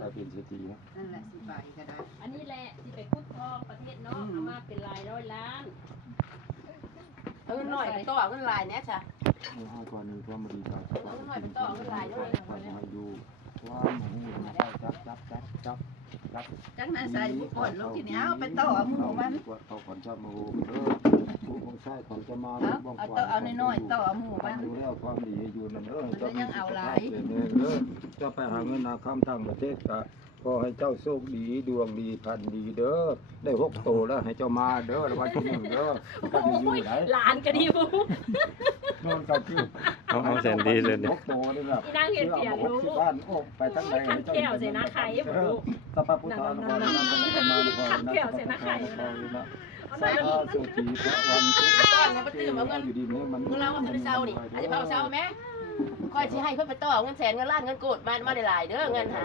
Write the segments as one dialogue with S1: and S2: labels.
S1: ไปเป็นเศรษฐีนะ
S2: นั่นแหละสิไปก็ได้
S3: อันนี้แหละที่ไปคุดทองประเทศนอกเอามาเป็นหลายร้อยล้าน
S4: เอาเงินหน่อยไปต่อเอาเงินลายเนี่ยจ้ะ
S1: เอาให้ก่อนหนึ่งความบดีใจ
S4: เอาเงินหน่อยไปต่อเอาเงินลายด้วย
S1: ไปให้ดู ความหูมันได้จับจับจับจับจับ
S2: จังนั้นใส่บุกคนลูกทีนี้เอาไปต่อเอาหมูมัน
S1: เขาก่อนจะมาโอ้เด้อผู้ของชายก่อนจะมา
S2: เอาต่อเอาน้อยๆต่อเอาหมูมัน
S1: ดูแล้วความดีอยู่นั่นเด้อ
S2: มันยังเอาหลาย
S1: เด้อจะไปหาเงินนาคำต่างประเทศก็ให้เจ้าโชคดีดวงดีพันดีเด้อได้หกโตแล้วให้เจ้ามาเด้อระวังที่หนึ่งเด้อก็อยู่อยู่ไหน
S3: หลานก็ดีบู
S1: นอนกับคือ
S5: เอาเอาแสนดีเลยเนี่ย
S1: หกโตนี่แหละ
S3: อีนางเห็นเสียงรู้
S1: ที่บ้านโอ้ไปทั้งใด
S3: ขันแก้วเสนาไข่บ่รู้
S1: สัพพพุทธานุภาเวนะสัพพธรรมานุภาเวนะสัพพสังฆานุภาเวนะ
S3: เอา
S1: สั
S3: มา
S1: พพะสุขีพระวันตุ
S4: ตอนนั้นไปตื่นเอาเงิน
S1: อยู่ดีเนี่ยมัน
S4: เงินเราเอาไปเช่านี่อาจจะเอาเช่าไหมค่อยสิให้เพิ่นไปต่อเอาเงินแสนเงินล้านเงินโกดมามาได้หลายเด้อเงินหา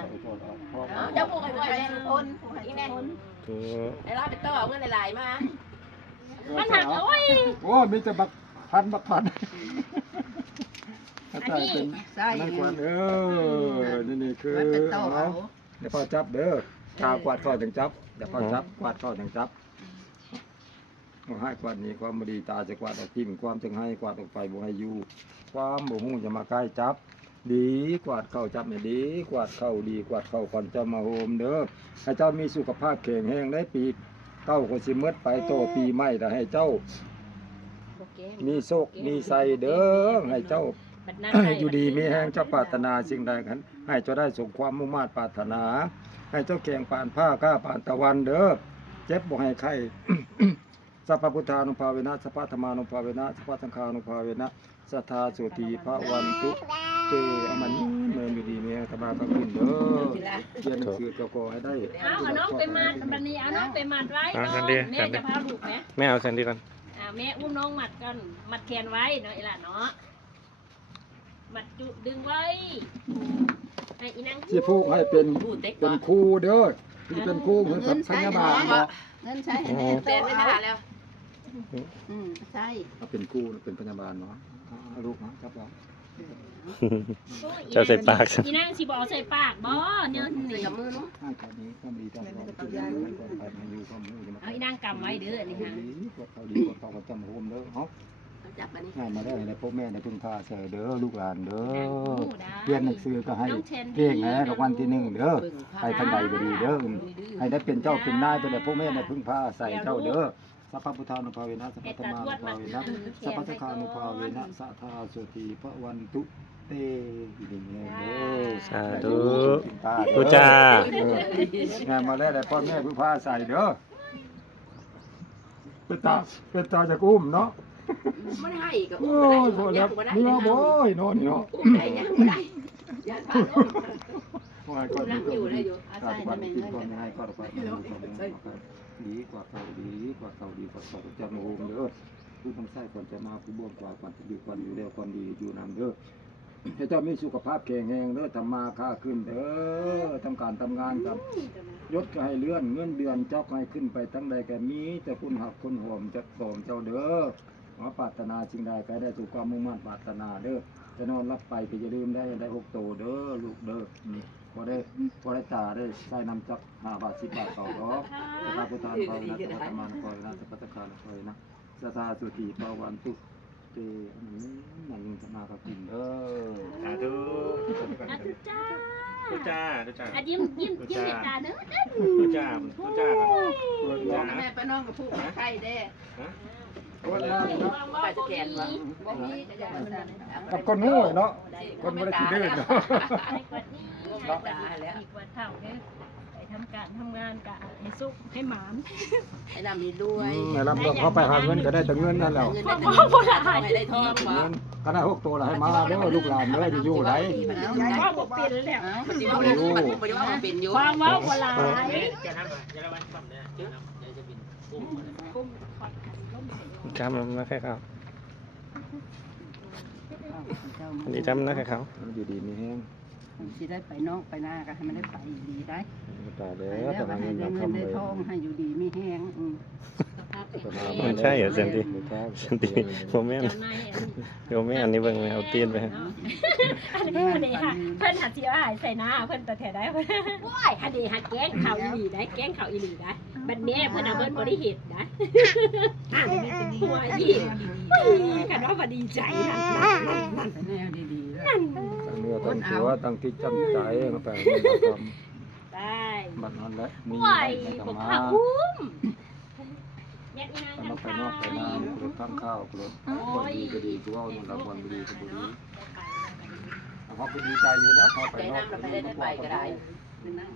S4: เอาเจ้าพวกให้บ่อย
S2: ให้
S4: แม่
S2: ทุกคนผู้ให้
S4: นี่
S2: ทุ
S4: แน่
S2: กคน
S5: ถูก
S4: ไอ้ล้านไปต่อเอาเงินหลายๆมา
S3: มันหักโอ้ย
S1: โอ้ มีแต่บัก พันบักพัน
S3: อันนี้
S1: เป็น
S2: ใส่
S1: นั่นกวนเออนี่นี่คือ
S2: ไว้ไปต่อเอา
S1: เดี๋ยวพอจับเด้อข้าวกวาดเข้าถึงจับเดี๋ยวพอจับกวาดเข้าถึงจับเอาให้กวาดนี้ความบดีตาจะกวาดออกทิ่มความจึงให้กวาดออกไปบ่ให้อยู่ความบ่ฮู้จะมาใกล้จับ ดีกวาดเข้าจับเนี่ยดี กวาดเข้าดีกวาดเข้าก่อนจะมาโฮมเด้อให้เจ้ามีสุขภาพแข็งแรงได้ปีเก้าก็สิเมดไปโตปีใหม่แต่ให้เจ้า มีโชคมีไสเด้อให้เจ้า
S3: บัดนั้นได้
S1: อยู่ดีมีแห้งเจ้าปรารถนาสิ่งใดกันให้เจ้าได้สมความมุ่งมา่ปรารถนา ให้เจ้าแข่งปานผ้าก้าปานตะวันเด้อเจ็บบ่ให้ไข้สัพพพุทธานุภาเวนะสัพพธรรมานุภาเวนะสัพพสังฆานุภาเวนะสัทธาสุตีพระวันตุเจอมันเมือนอยู่ดีมีแห้งธรรมาก็ขึ้นเด้อเรียนหนังสือก็ขอให้ได้
S3: เอาเอาน้องไปมัดบัดนี้เอาน้องไปมัดไว้
S5: เอา
S3: น้อง
S5: สันดี
S3: แม่
S5: สันดี
S3: จะพาลูกไหม
S5: แม่เอาแสนดีก่อน
S3: อ่า แม่อุ้มน้องมัดกัน มัดแขนไว้เนาะอีหล่ะเนาะ มัดจุดึงไว้ให้อีนาง
S1: สิผูกให้เป็น
S4: พูดเด็ก
S1: เป็
S4: บ่
S1: นครูเด้อที่เป็นครูเหมือนกับพยาบาลเนาะ
S2: เงินใช้ให้แน่
S4: แสนได้ขนาดแล้ว
S2: อืมใช่
S1: ถ้าเป็นครูเป็นพยาบาลเนาะเอาลูกนะครับผม
S5: เจ้าใส่ปาก
S3: อีนางสิบ่เอาใส่ปากบ่เนี่ย
S4: ใส่
S3: นี่
S4: กับมือเนาะ
S1: ให้ความดีความดีต้องความดีความไปมาอยู่ความรู้จะมา
S3: เอาอีนางกำไว้เด้อนี่ฮะ
S1: เขาดีกว่าเขาก็จำโฮมเด้อเฮา
S4: เอาจับอันนี้
S1: มาได้ในพ่อแม่ในพึ่งพาเสยเด้อลูกหลานเด้อเรียนหนังสือก็ให้
S3: เก่
S1: งนะรางวัลที่หนึ่งเด้อให้ทางใดก็ดีเด้อให้ได้เป็นเจ้าเป็นนายไปเลยพ่อแม่ในพึ่งพาใส่เจ้าเด้อ สัพพพุทธานุภาเวนะสัพพธรรมานุภาเวนะสัพพสังฆานุภาเวนะสัทธาสุตีพระวันตุเตอีนี่เด้อ
S5: สาธุ
S1: ตา
S5: ทุจ้า
S1: เอองานมาแล้วได้พ่อแม่พึ่งพาใส่เด้อเป็นตาเป็นตาจากอุ้มเนาะ
S4: ไม่ได้ให้กับ
S1: โอ้
S4: อุ้ม
S1: ย
S4: บ่
S1: พอ
S4: ได้
S1: แล้ว
S4: อุ้มบ่ได้
S1: นี่ว่าโอ้ยโน่นนี่เนาะ
S4: อุ้มได้ยังบ่ได้ยันพาอุ้ ม
S1: ว่าก็
S4: รั
S1: ดี
S4: ก
S1: ก็
S4: อยู่ได้
S1: ดี
S4: อยู่
S2: อา
S1: ถ้า
S2: ศัย
S1: ทุกวัน
S2: ใน
S1: กิน
S2: เงิน
S1: ก็
S2: กัน
S1: ไม่ให้ก็ไปดีกว่าเขาดีกว่าเขาดีกว่าเขาจะมาโฮมเด้อผู้ทำไส้ก่อนจะมาผู้บ่วงกว่าก่อนจะดีก่อนอยู่แล้วก่อนดีอยู่นำเด้อให้เจ้ามีสุขภาพแข็งแรงเด้อทำมาค้าขึ้นเด้อทำการทำงานกับยศก็ให้เลื่อนเงินเดือนเจ้าก็ให้ขึ้นไปทั้งใดแก่มีแต่คุณหักคุณหอมจะสมเจ้าเด้อขอปรารถนาสิ่งใดก็ให้ได้สู่ความมุ่งมั่นปรารถนาเด้อจะนอนรับไปก็อย่าลืมได้ได้หกโตเด้อลูกเด้อนี่ พอได้พอได้ตาได้ใส่นำจักห้าบาทสิบบาทต่อดอกสัพพะพุทธานุภาเวนะสัพพะธรรมานุภาเวนะสัพพะสังฆานุภาเวนะสัทธาสุตีปาวันตุเตอันนี้มันยิงสมากับกินเด้อ
S5: สาธุ
S3: อะทุจ้า
S5: ทุจ้าทุจ้า
S3: อะยิ้มยิ้มยิ้มเห็นตาเด้อ
S5: ทุจ้าทุจ้าก่อน
S2: แม่ป้าน้องกับผู้ใครเด้
S1: คนละเนาะ
S3: ไปจะแกนวะ
S2: บ่มีแต่จะเอาแต่
S1: กับคนงูเนาะคนไม่ได้ขี้ดื้อเนาะ
S3: ให้กว่านี้ให้กว่านี้อีกว่าเท่าเด้อไปทำการทำงานกะให้สุขให้หมาน
S4: ไอ้ดำนี่รวย
S1: ไอ้ลำดอกเขาไปหาเงินก็ได้แต่เงินนั่นแหละ
S4: เงินได้แต่เงินไม่ได้ทองบ่
S1: เงินก็ได้หกตัวละให้มาเด้อลูกหลานเด้ออยู่ไหน
S3: ว่าบ่เป็นแล้ว
S4: มันสิว่าบ่รู้มันบ่ได้ว่ามันเป็นอยู่
S3: ความเว้าบ่หลาย
S6: จะทำอะไรจะระวังความเนี่ยเดี๋ยวจะเป็นกุ้ง
S3: กุ้งขอดขันล้มใส่
S5: จำมันนะแค่เขา
S2: เจ้า
S5: ดีจำนะแค่เขา
S1: อยู่ดีมีแห้ง
S2: สิได้ไปนอกไปหน้าก็ให้มันได้ไปดีได้
S1: ตา
S2: ไป
S1: เด้อ
S2: แล้ว
S1: แต่
S2: ก็
S1: ละ
S2: ให้
S1: เงิน
S2: ได้
S1: เรา
S2: เงิน
S1: ทำ
S2: ได้
S1: เลย
S2: ทองให้อยู่ดีมีแห้งอืม
S3: สภครับเป็น
S5: มันใช่เหรอเซนติเซนติโมแม่น
S3: เจ้านายอันนี้
S5: โมแม่นอันนี้เบิ่งไหมเอาตีนไปฮะ
S3: อันนี้อันนี้ค่ะเพิ่นหัดสิเอาหายใส่หน้าเพิ่นตัวแถได้เพิ่นว้ายอันนี้หัดแกล้งข่าวอีหลีได้แกล้งข่าวอีหลีได้บัดนี้เพิ่นเอาเบิ่นบ่ได้เฮ็ดนะอะหัวอีคันว่าบ่ดีใจนั่นนั่นนั่น
S2: เป็นแนวดีๆแล้ว
S3: นั่น
S1: ตั้งเนื้อตั้งตัวตั้งที่จำใจมาแปลงมันมาท
S3: ได้ำ
S1: บัดนั้นแหละมี
S3: ว้าย
S1: ไม่ต้
S3: บ่
S1: อง
S3: ข้า
S1: มา
S3: อุ้มยัดอีนาง
S1: เอา
S3: กั
S1: มานไป
S3: ข้าน
S1: อกไปนาเกลือตั้งข้าวเกลือคนดีก็ดีกูว่ามันละคนดีก็ดีเขาก็ดีใจอยู่นะเขาไป
S4: ใจ
S1: นอก
S4: น้ำเราไปได้ได้ไปก็ได้
S2: เป็นนั่ง